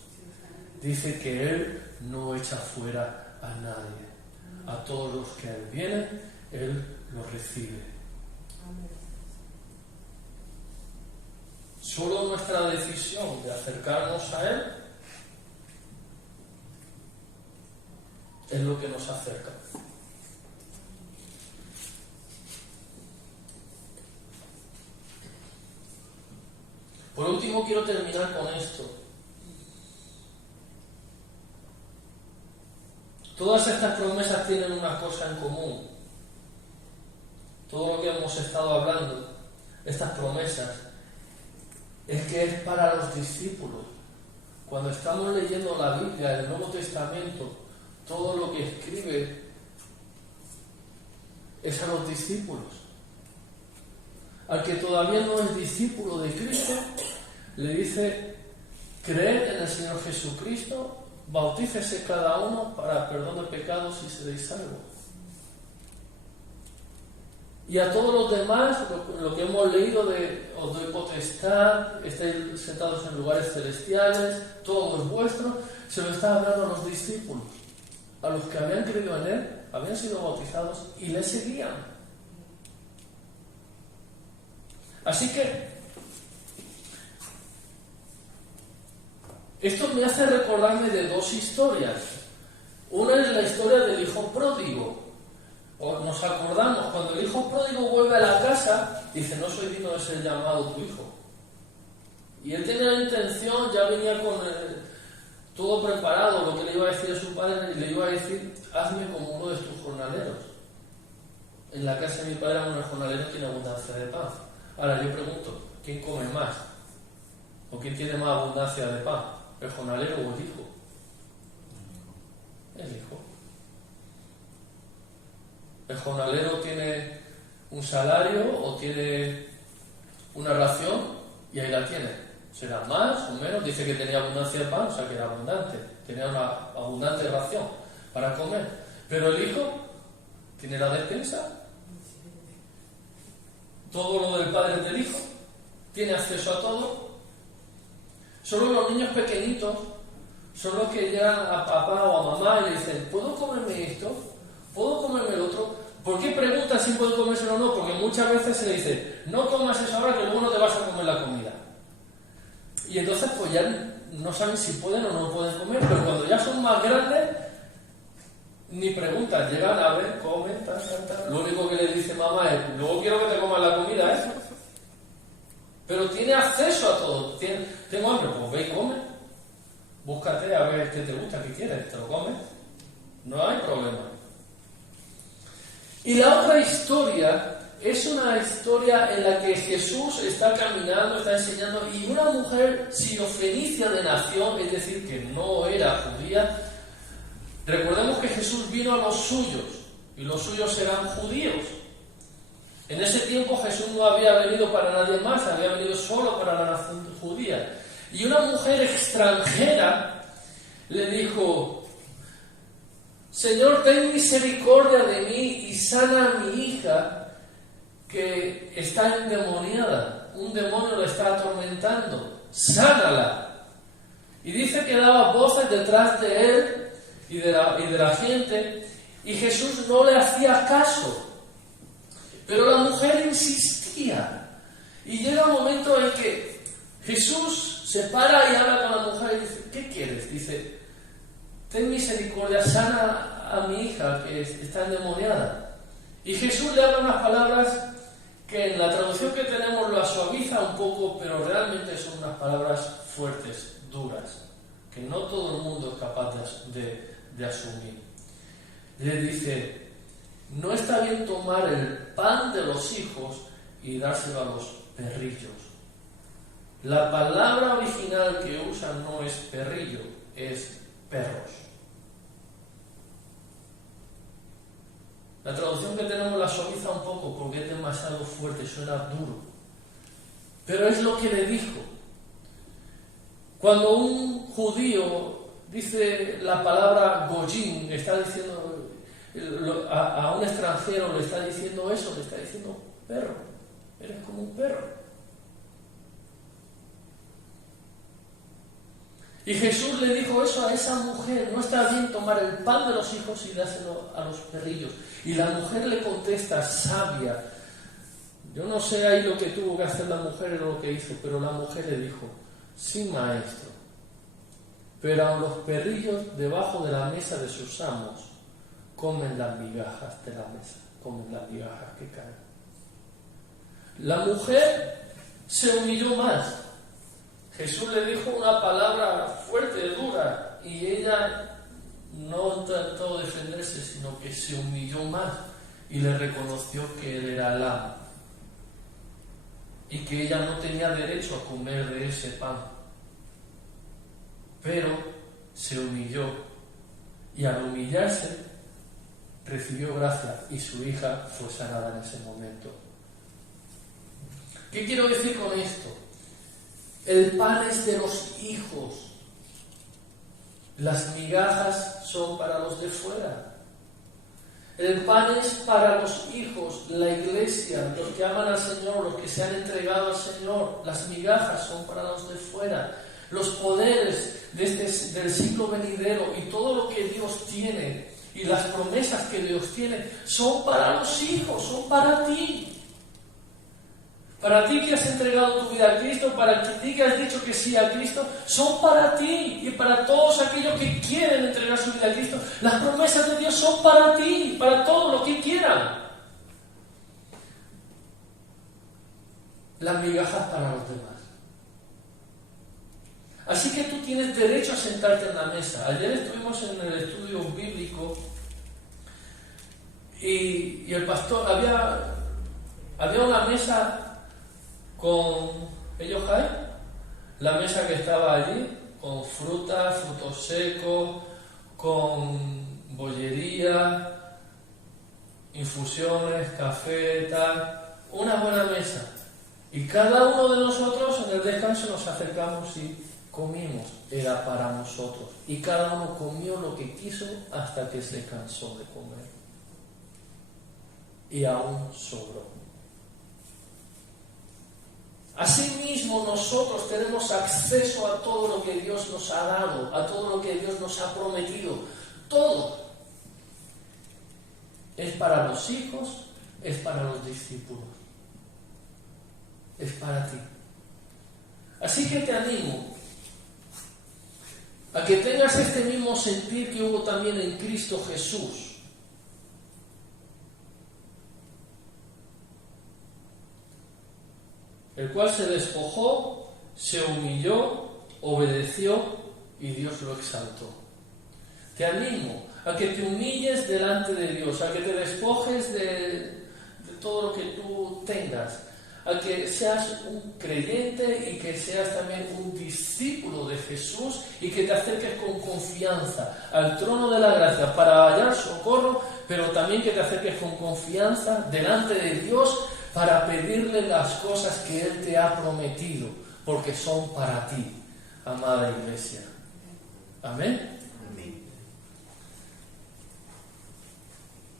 Dice que Él no echa fuera a nadie. A todos los que a Él vienen, Él los recibe. Solo nuestra decisión de acercarnos a Él es lo que nos acerca. Por último, quiero terminar con esto. Todas estas promesas tienen una cosa en común. Todo lo que hemos estado hablando, estas promesas, es que es para los discípulos. Cuando estamos leyendo la Biblia, el Nuevo Testamento, todo lo que escribe es a los discípulos. Al que todavía no es discípulo de Cristo, le dice: creed en el Señor Jesucristo, bautícese cada uno para perdón de pecados y seréis salvos. Y a todos los demás, lo que hemos leído de os doy potestad, estáis sentados en lugares celestiales, todo es vuestro, se lo está hablando a los discípulos, a los que habían creído en Él, habían sido bautizados y le seguían. Así que esto me hace recordarme de dos historias. Una es la historia del hijo pródigo. Nos acordamos, cuando el hijo pródigo vuelve a la casa, dice: no soy digno de ser llamado tu hijo. Y él tenía la intención, ya venía con todo preparado, lo que le iba a decir a su padre, y le iba a decir: hazme como uno de tus jornaleros. En la casa de mi padre hay unos jornaleros que tienen abundancia de pan. Ahora yo pregunto, ¿quién come más? ¿O quién tiene más abundancia de pan? ¿El jornalero o el hijo? El hijo. El jornalero tiene un salario o tiene una ración y ahí la tiene. Será más o menos, dice que tenía abundancia de pan, o sea que era abundante, tenía una abundante ración para comer. Pero el hijo tiene la despensa, todo lo del padre del hijo, tiene acceso a todo. Solo los niños pequeñitos son los que llegan a papá o a mamá y le dicen: ¿puedo comerme esto? ¿Puedo comerme el otro? ¿Por qué preguntan si puedo comérselo o no? Porque muchas veces se le dice: no comas eso ahora, que luego no te vas a comer la comida. Y entonces pues ya no saben si pueden o no pueden comer, pero cuando ya son más grandes, ni preguntan, llegan a ver, comen, tal. Lo único que les dice mamá es: luego quiero que te comas la comida, ¿eh? Pero tiene acceso a todo. Tengo hambre, pues ve y come. Búscate a ver qué te gusta, qué quieres, te lo comes. No hay problema. Y la otra historia es una historia en la que Jesús está caminando, está enseñando, y una mujer sirofenicia de nación, es decir, que no era judía. Recordemos que Jesús vino a los suyos, y los suyos eran judíos. En ese tiempo Jesús no había venido para nadie más, había venido solo para la nación judía. Y una mujer extranjera le dijo: Señor, ten misericordia de mí y sana a mi hija, que está endemoniada. Un demonio la está atormentando. Sánala. Y dice que daba voces detrás de él y de la gente, y Jesús no le hacía caso. Pero la mujer insistía. Y llega un momento en que Jesús se para y habla con la mujer y dice: ¿qué quieres? Dice: ten misericordia, sana a mi hija que está endemoniada. Y Jesús le habla unas palabras que en la traducción que tenemos la suaviza un poco, pero realmente son unas palabras fuertes, duras, que no todo el mundo es capaz de asumir. Le dice: no está bien tomar el pan de los hijos y dárselo a los perrillos. La palabra original que usan no es perrillo, es perros. La traducción que tenemos la suaviza un poco porque es demasiado fuerte, suena duro. Pero es lo que le dijo. Cuando un judío dice la palabra goyim, está diciendo a un extranjero, le está diciendo eso, le está diciendo: perro, eres como un perro. Y Jesús le dijo eso a esa mujer: no está bien tomar el pan de los hijos y dárselo a los perrillos. Y la mujer le contesta, sabia. Yo no sé ahí lo que tuvo que hacer la mujer o lo que hizo, pero la mujer le dijo: sí, maestro, pero a los perrillos debajo de la mesa de sus amos comen las migajas de la mesa, comen las migajas que caen. La mujer se humilló más Jesús le dijo una palabra fuerte, dura, y ella no intentó defenderse, sino que se humilló más y le reconoció que él era el amo y que ella no tenía derecho a comer de ese pan. Pero se humilló y al humillarse recibió gracia y su hija fue sanada en ese momento. ¿Qué quiero decir con esto? El pan es de los hijos. Las migajas son para los de fuera. El pan es para los hijos, la iglesia, los que aman al Señor, los que se han entregado al Señor. Las migajas son para los de fuera. Los poderes del siglo venidero y todo lo que Dios tiene y las promesas que Dios tiene son para los hijos, son para ti. Para ti que has entregado tu vida a Cristo, para ti que has dicho que sí a Cristo, son para ti y para todos aquellos que quieren entregar su vida a Cristo. Las promesas de Dios son para ti, para todos los que quieran. Las migajas para los demás. Así que tú tienes derecho a sentarte en la mesa. Ayer estuvimos en el estudio bíblico y el pastor, había una mesa con ellos, la mesa que estaba allí, con frutas, frutos secos, con bollería, infusiones, café, tal, una buena mesa. Y cada uno de nosotros en el descanso nos acercamos y comimos, era para nosotros. Y cada uno comió lo que quiso hasta que se cansó de comer. Y aún sobró. Asimismo, nosotros tenemos acceso a todo lo que Dios nos ha dado, a todo lo que Dios nos ha prometido. Todo es para los hijos, es para los discípulos, es para ti. Así que te animo a que tengas este mismo sentir que hubo también en Cristo Jesús. El cual se despojó, se humilló, obedeció y Dios lo exaltó. Te animo a que te humilles delante de Dios, a que te despojes de todo lo que tú tengas, a que seas un creyente y que seas también un discípulo de Jesús y que te acerques con confianza al trono de la gracia para hallar socorro, pero también que te acerques con confianza delante de Dios para pedirle las cosas que Él te ha prometido, porque son para ti, amada iglesia. Amén. Amén.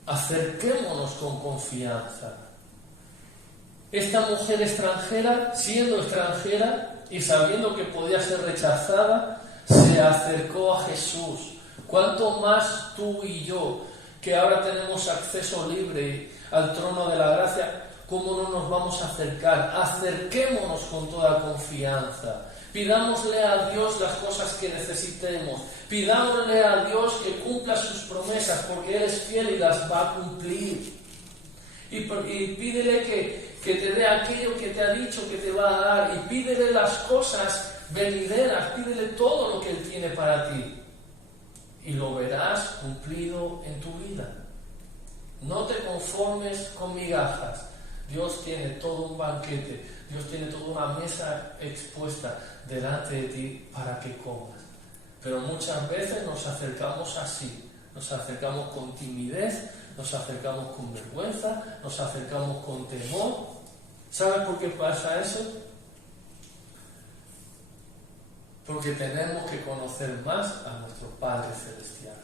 Acerquémonos con confianza. Esta mujer extranjera, siendo extranjera y sabiendo que podía ser rechazada, se acercó a Jesús. ¿Cuánto más tú y yo, que ahora tenemos acceso libre al trono de la gracia, cómo no nos vamos a acercar? Acerquémonos con toda confianza. Pidámosle a Dios las cosas que necesitemos. Pidámosle a Dios que cumpla sus promesas, porque Él es fiel y las va a cumplir. Y pídele que te dé aquello que te ha dicho que te va a dar. Y pídele las cosas venideras. Pídele todo lo que Él tiene para ti. Y lo verás cumplido en tu vida. No te conformes con migajas. Dios tiene todo un banquete, Dios tiene toda una mesa expuesta delante de ti para que comas. Pero muchas veces nos acercamos así, nos acercamos con timidez, nos acercamos con vergüenza, nos acercamos con temor. ¿Sabes por qué pasa eso? Porque tenemos que conocer más a nuestro Padre Celestial.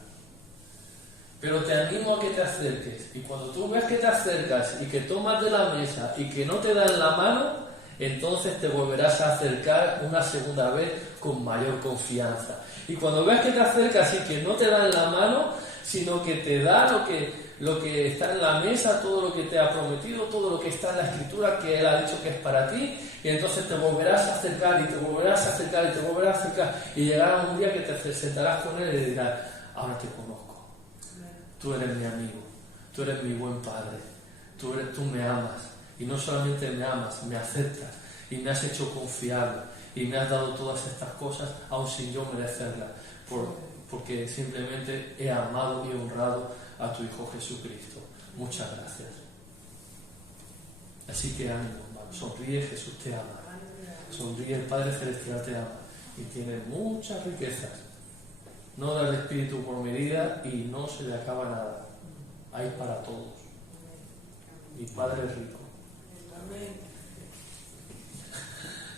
Pero te animo a que te acerques, y cuando tú ves que te acercas y que tomas de la mesa y que no te dan la mano, entonces te volverás a acercar una segunda vez con mayor confianza. Y cuando ves que te acercas y que no te dan la mano, sino que te da lo que está en la mesa, todo lo que te ha prometido, todo lo que está en la Escritura que Él ha dicho que es para ti, y entonces te volverás a acercar y te volverás a acercar y te volverás a acercar, y llegará un día que te sentarás con Él y le dirás: ahora te conozco. Tú eres mi amigo, tú eres mi buen Padre, tú me amas, y no solamente me amas, me aceptas, y me has hecho confiable, y me has dado todas estas cosas, aun sin yo merecerlas, porque simplemente he amado y honrado a tu Hijo Jesucristo. Muchas gracias. Así que ánimo, hermano. Sonríe, Jesús te ama. Sonríe, el Padre Celestial te ama. Y tiene muchas riquezas. No da el Espíritu por medida y no se le acaba nada. Hay para todos. Mi Padre es rico.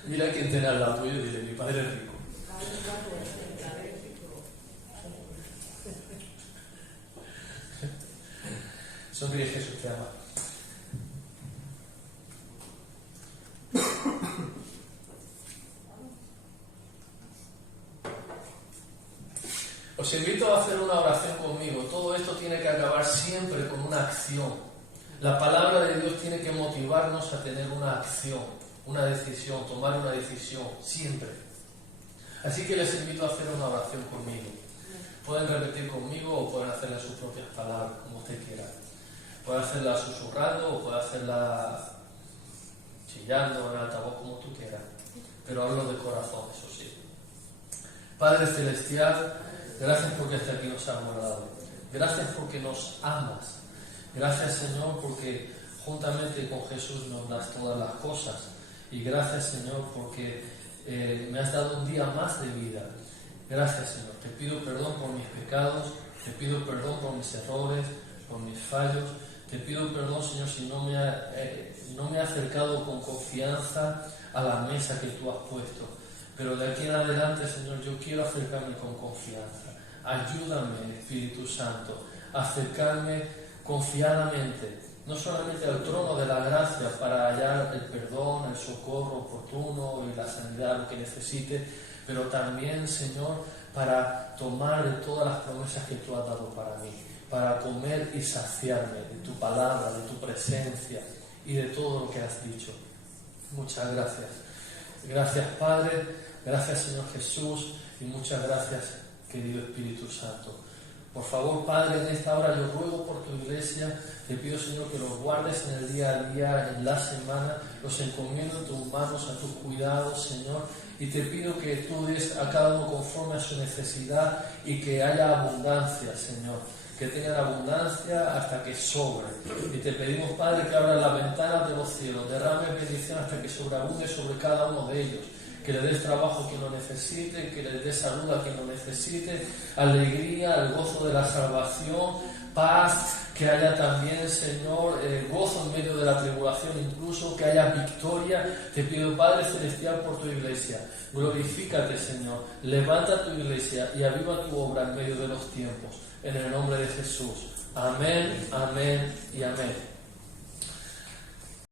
Mira quién tiene al lado tuyo y dile, mi Padre es rico. Sonríe, Jesús te ama. Os invito a hacer una oración conmigo. Todo esto tiene que acabar siempre con una acción. La palabra de Dios tiene que motivarnos a tener una acción, una decisión, tomar una decisión, siempre. Así que les invito a hacer una oración conmigo. Pueden repetir conmigo o pueden hacerla en sus propias palabras, como usted quiera. Puede hacerla susurrando o puede hacerla chillando en altavoz, como tú quieras. Pero hablo de corazón, eso sí. Padre Celestial, gracias porque hasta aquí nos has guardado. Gracias porque nos amas. Gracias, Señor, porque juntamente con Jesús nos das todas las cosas. Y gracias, Señor, porque me has dado un día más de vida. Gracias, Señor. Te pido perdón por mis pecados. Te pido perdón por mis errores, por mis fallos. Te pido perdón, Señor, si no me he acercado con confianza a la mesa que tú has puesto. Pero de aquí en adelante, Señor, yo quiero acercarme con confianza. Ayúdame, Espíritu Santo, a acercarme confiadamente, no solamente al trono de la gracia para hallar el perdón, el socorro oportuno y la sanidad, lo que necesite, pero también, Señor, para tomar de todas las promesas que tú has dado para mí, para comer y saciarme de tu palabra, de tu presencia y de todo lo que has dicho. Muchas gracias. Gracias, Padre. Gracias, Señor Jesús. Y muchas gracias, querido Espíritu Santo. Por favor, Padre, en esta hora yo ruego por tu iglesia. Te pido, Señor, que los guardes en el día a día, en la semana. Los encomiendo en tus manos, a tus cuidados, Señor. Y te pido que tú des a cada uno conforme a su necesidad y que haya abundancia, Señor. Que tengan abundancia hasta que sobre. Y te pedimos, Padre, que abras las ventanas de los cielos, derrames bendición hasta que sobreabunde sobre cada uno de ellos. Que le des trabajo a quien lo necesite, que le des salud a quien lo necesite, alegría, el gozo de la salvación, paz, que haya también, Señor, gozo en medio de la tribulación, incluso que haya victoria. Te pido, Padre Celestial, por tu iglesia. Glorifícate, Señor. Levanta tu iglesia y aviva tu obra en medio de los tiempos. En el nombre de Jesús. Amén, amén y amén.